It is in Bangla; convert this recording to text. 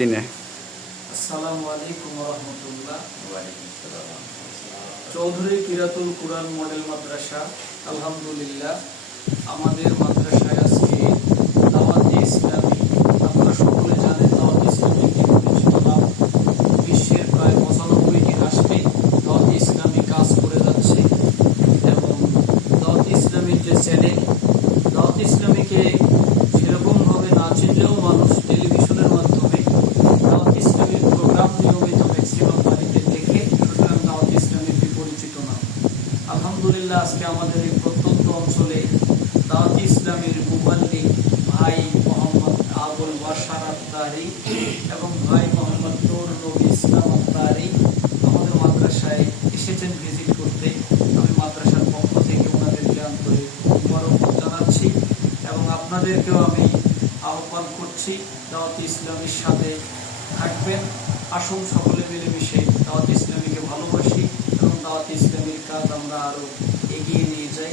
আসসালামু আলাইকুম ওয়া রাহমাতুল্লাহ। চৌধুরী কিরাতুল কুরআন মডেল মাদ্রাসা, আলহামদুলিল্লাহ। আমাদের মাদ্রাসায় আজকে দাওয়াতে ইসলামী, আপনারা সকলে জানেন দাওয়াতে ইসলামী কি প্রতিষ্ঠান বিশ্বের প্রায় 95টি রাষ্ট্রে দাওয়াতে ইসলামী কাজ করে যাচ্ছে। এবং দাওয়াতে ইসলামীর যে চ্যানেল, দাওয়াতে ইসলামীকে সেরকমভাবে না চিনলেও মানুষ টেলিভিশনের মাধ্যমে দাওয়াত ইসলামীর প্রোগ্রাম নিয়মিত ম্যাক্সিমাম বাড়িতে দেখে, সুতরাং দাওয়াত ইসলামীকে পরিচিত না। আলহামদুলিল্লাহ, আজকে আমাদের এই প্রত্যন্ত অঞ্চলে দাওয়াত ইসলামীর মুবাল্লিগ ভাই মোহাম্মদ আবুল বাশার আত্তারি এবং ভাই মোহাম্মদ নূর নবী ইসলাম আত্তারি আমাদের মাদ্রাসায় এসেছেন ভিজিট করতে। আমি মাদ্রাসার পক্ষ থেকে ওনাদেরকে আন্তরিক মোবারকবাদ জানাচ্ছি এবং আপনাদেরকেও আমি আহ্বান করছি দাওয়াত ইসলামীর সাথে থাকবেন। আসুন সকলে মিলেমিশে দাওয়াত ইসলামীকে ভালোবাসি এবং দাওয়াত ইসলামীর কাজ আমরা আরো এগিয়ে নিয়ে যাই।